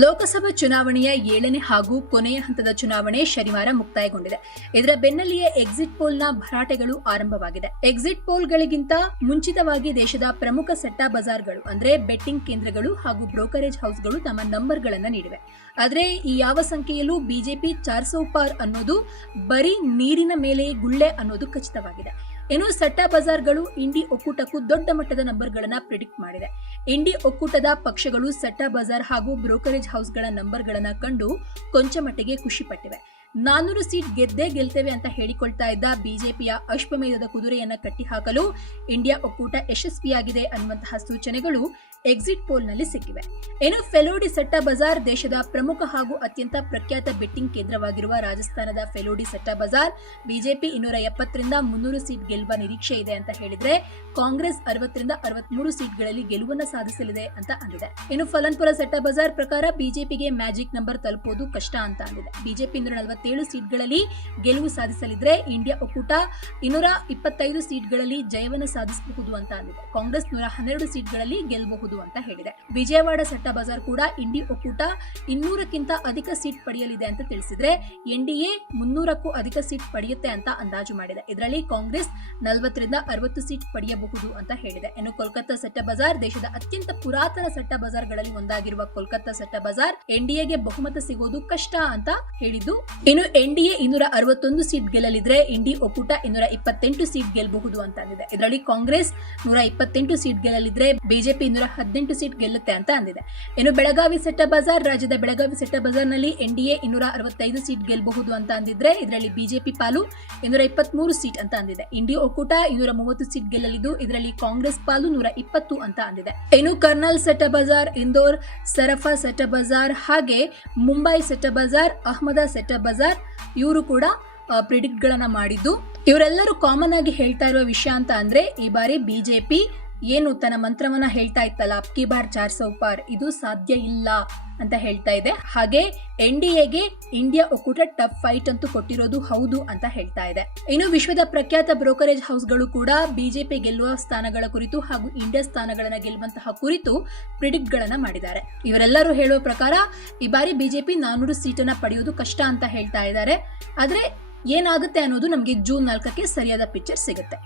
ಲೋಕಸಭಾ ಚುನಾವಣೆಯ 7ನೇ ಹಾಗೂ ಕೊನೆಯ ಹಂತದ ಚುನಾವಣೆ ಶನಿವಾರ ಮುಕ್ತಾಯಗೊಂಡಿದೆ. ಇದರ ಬೆನ್ನಲ್ಲಿಯೇ ಎಕ್ಸಿಟ್ ಪೋಲ್ನ ಭರಾಟೆಗಳು ಆರಂಭವಾಗಿದೆ. ಎಕ್ಸಿಟ್ ಪೋಲ್ಗಳಿಗಿಂತ ಮುಂಚಿತವಾಗಿ ದೇಶದ ಪ್ರಮುಖ ಸಟ್ಟಾ ಬಜಾರ್ಗಳು ಅಂದ್ರೆ ಬೆಟ್ಟಿಂಗ್ ಕೇಂದ್ರಗಳು ಹಾಗೂ ಬ್ರೋಕರೇಜ್ ಹೌಸ್ಗಳು ತಮ್ಮ ನಂಬರ್ಗಳನ್ನು ನೀಡಿವೆ. ಆದರೆ ಈ ಯಾವ ಸಂಖ್ಯೆಯಲ್ಲೂ ಬಿಜೆಪಿ 400 ಪಾರ್ ಅನ್ನೋದು ಬರೀ ನೀರಿನ ಮೇಲೆ ಗುಳ್ಳೆ ಅನ್ನೋದು ಖಚಿತವಾಗಿದೆ. ಇನ್ನು ಸಟ್ಟಾ ಬಜಾರ್ಗಳು ಇಂಡಿ ಒಕ್ಕೂಟಕ್ಕೂ ದೊಡ್ಡ ಮಟ್ಟದ ನಂಬರ್ಗಳನ್ನು ಪ್ರಿಡಿಕ್ಟ್ ಮಾಡಿದೆ. ಇಂಡಿ ಒಕ್ಕೂಟದ ಪಕ್ಷಗಳು ಸಟ್ಟಾ ಬಜಾರ್ ಹಾಗೂ ಬ್ರೋಕರೇಜ್ ಹೌಸ್ಗಳ ನಂಬರ್ಗಳನ್ನು ಕಂಡು ಕೊಂಚ ಮಟ್ಟಿಗೆ ಖುಷಿ ಪಟ್ಟಿವೆ. 400 ಸೀಟ್ ಗೆದ್ದೇ ಗೆಲ್ತೇವೆ ಅಂತ ಹೇಳಿಕೊಳ್ತಾ ಇದ್ದ ಬಿಜೆಪಿಯ ಅಶ್ವಮೇಧದ ಕುದುರೆಯನ್ನ ಕಟ್ಟಿಹಾಕಲು ಇಂಡಿಯಾ ಒಕ್ಕೂಟ ಯಶಸ್ವಿಯಾಗಿದೆ ಅನ್ನುವಂತಹ ಸೂಚನೆಗಳು ಎಕ್ಸಿಟ್ ಪೋಲ್ನಲ್ಲಿ ಸಿಕ್ಕಿವೆ. ಇನ್ನು ಫೆಲೋಡಿ ಸಟ್ಟಾ ಬಜಾರ್ ದೇಶದ ಪ್ರಮುಖ ಹಾಗೂ ಅತ್ಯಂತ ಪ್ರಖ್ಯಾತ ಬೆಟ್ಟಿಂಗ್ ಕೇಂದ್ರವಾಗಿರುವ ರಾಜಸ್ಥಾನದ ಫೆಲೋಡಿ ಸಟ್ಟಾ ಬಜಾರ್ ಬಿಜೆಪಿ 270ರಿಂದ 300 ಸೀಟ್ ಗೆಲ್ಲುವ ನಿರೀಕ್ಷೆ ಇದೆ ಅಂತ ಹೇಳಿದ್ರೆ, ಕಾಂಗ್ರೆಸ್ 60ರಿಂದ 63 ಸೀಟ್ಗಳಲ್ಲಿ ಗೆಲುವನ್ನು ಸಾಧಿಸಲಿದೆ ಅಂತ ಅಂದಿದೆ. ಇನ್ನು ಫಲನ್ಪುರ ಸಟ್ಟಾ ಬಜಾರ್ ಪ್ರಕಾರ ಬಿಜೆಪಿಗೆ ಮ್ಯಾಜಿಕ್ ನಂಬರ್ ತಲುಪುವುದು ಕಷ್ಟ ಅಂತ ಅಂದಿದೆ. ಬಿಜೆಪಿ 247 ಸೀಟ್ಗಳಲ್ಲಿ ಗೆಲುವು ಸಾಧಿಸಲಿದ್ರೆ, ಇಂಡಿಯಾ ಒಕ್ಕೂಟ 225 ಸೀಟ್ಗಳಲ್ಲಿ ಜಯವನ್ನು ಸಾಧಿಸಬಹುದು ಅಂತ ಅಂದಿದೆ. ಕಾಂಗ್ರೆಸ್ 112 ಸೀಟ್ಗಳಲ್ಲಿ ಗೆಲ್ಲಬಹುದು ಅಂತ ಹೇಳಿದೆ. ವಿಜಯವಾಡ ಸಟ್ಟಾ ಬಜಾರ್ ಕೂಡ ಇಂಡಿ ಒಕ್ಕೂಟ 200ಕ್ಕಿಂತ ಅಧಿಕ ಸೀಟ್ ಪಡೆಯಲಿದೆ ಅಂತ ತಿಳಿಸಿದ್ರೆ, ಎನ್ಡಿಎ 300ಕ್ಕೂ ಅಧಿಕ ಸೀಟ್ ಪಡೆಯುತ್ತೆ ಅಂತ ಅಂದಾಜು ಮಾಡಿದೆ. ಇದರಲ್ಲಿ ಕಾಂಗ್ರೆಸ್ 40ರಿಂದ 60 ಸೀಟ್ ಪಡೆಯಬಹುದು ಅಂತ ಹೇಳಿದೆ. ಇನ್ನು ಕೋಲ್ಕತ್ತಾ ಸಟ್ಟಾ ಬಜಾರ್ ದೇಶದ ಅತ್ಯಂತ ಪುರಾತನ ಸಟ್ಟಾ ಬಜಾರ್ಗಳಲ್ಲಿ ಒಂದಾಗಿರುವ ಕೋಲ್ಕತ್ತಾ ಸಟ್ಟಾ ಬಜಾರ್ ಎನ್ಡಿಎಗೆ ಬಹುಮತ ಸಿಗೋದು ಕಷ್ಟ ಅಂತ ಹೇಳಿದ್ದು. ಇನ್ನು ಎನ್ಡಿಎ 261 ಸೀಟ್ ಗೆಲ್ಲಲಿದ್ರೆ, ಇಂಡಿ ಒಕ್ಕೂಟ 228 ಸೀಟ್ ಗೆಲ್ಲಬಹುದು ಅಂತ ಅಂದಿದೆ. ಇದರಲ್ಲಿ ಕಾಂಗ್ರೆಸ್ 128 ಸೀಟ್ ಗೆಲ್ಲಲಿದ್ರೆ, ಬಿಜೆಪಿ 118 ಸೀಟ್ ಗೆಲ್ಲುತ್ತೆ ಅಂತ ಅಂದಿದೆ. ಇನ್ನು ಬೆಳಗಾವಿ ಸಟ್ಟಾ ಬಜಾರ್ ರಾಜ್ಯದ ಬೆಳಗಾವಿ ಸಟ್ಟಾ ಬಜಾರ್ನಲ್ಲಿ ಎನ್ಡಿಎ 265 ಸೀಟ್ ಗೆಲ್ಲಬಹುದು ಅಂತ ಅಂದಿದ್ರೆ, ಇದರಲ್ಲಿ ಬಿಜೆಪಿ ಪಾಲು 223 ಸೀಟ್ ಅಂತ ಅಂದಿದೆ. ಇಂಡಿ ಒಕ್ಕೂಟ 230 ಸೀಟ್ ಗೆಲ್ಲಲಿದ್ದು, ಇದರಲ್ಲಿ ಕಾಂಗ್ರೆಸ್ ಪಾಲು 120 ಅಂತ ಅಂದಿದೆ. ಇನ್ನು ಕರ್ನಲ್ ಸಟ್ಟಾ ಬಜಾರ್, ಇಂದೋರ್ ಸರಫಾ ಸಟ್ಟಾ ಬಜಾರ್ ಹಾಗೆ ಮುಂಬೈ ಸಟ್ಟಾ ಬಜಾರ್, ಅಹಮದ ಸಟ್ಟಾ ಬಜಾರ್ ಇವರು ಕೂಡ ಪ್ರಿಡಿಕ್ಟ್ ಗಳನ್ನ ಮಾಡಿದ್ದು. ಇವರೆಲ್ಲರೂ ಕಾಮನ್ ಆಗಿ ಹೇಳ್ತಾ ಇರುವ ವಿಷಯ ಅಂತ ಅಂದ್ರೆ, ಈ ಬಾರಿ ಬಿಜೆಪಿ ಏನು ತನ್ನ ಮಂತ್ರವನ್ನ ಹೇಳ್ತಾ ಇತ್ತಲ್ಲ, ಅಬ್ಕಿ ಬಾರ್ 400 ಪಾರ್, ಇದು ಸಾಧ್ಯ ಇಲ್ಲ ಅಂತ ಹೇಳ್ತಾ ಇದೆ. ಹಾಗೆ ಎನ್ಡಿಎಗೆ ಇಂಡಿಯಾ ಒಕ್ಕೂಟ ಟಫ್ ಫೈಟ್ ಅಂತೂ ಕೊಟ್ಟಿರೋದು ಹೌದು ಅಂತ ಹೇಳ್ತಾ ಇದೆ. ಇನ್ನು ವಿಶ್ವದ ಪ್ರಖ್ಯಾತ ಬ್ರೋಕರೇಜ್ ಹೌಸ್ಗಳು ಕೂಡ ಬಿಜೆಪಿ ಗೆಲ್ಲುವ ಸ್ಥಾನಗಳ ಕುರಿತು ಹಾಗೂ ಇಂಡಿಯಾ ಸ್ಥಾನಗಳನ್ನ ಗೆಲ್ಲುವಂತಹ ಕುರಿತು ಪ್ರಿಡಿಕ್ಟ್ ಗಳನ್ನ ಮಾಡಿದ್ದಾರೆ. ಇವರೆಲ್ಲರೂ ಹೇಳುವ ಪ್ರಕಾರ ಈ ಬಾರಿ ಬಿಜೆಪಿ 400 ಸೀಟನ್ನ ಪಡೆಯುವುದು ಕಷ್ಟ ಅಂತ ಹೇಳ್ತಾ ಇದ್ದಾರೆ. ಆದ್ರೆ ಏನಾಗುತ್ತೆ ಅನ್ನೋದು ನಮಗೆ ಜೂನ್ 4ಕ್ಕೆ ಸರಿಯಾದ ಪಿಕ್ಚರ್ ಸಿಗುತ್ತೆ.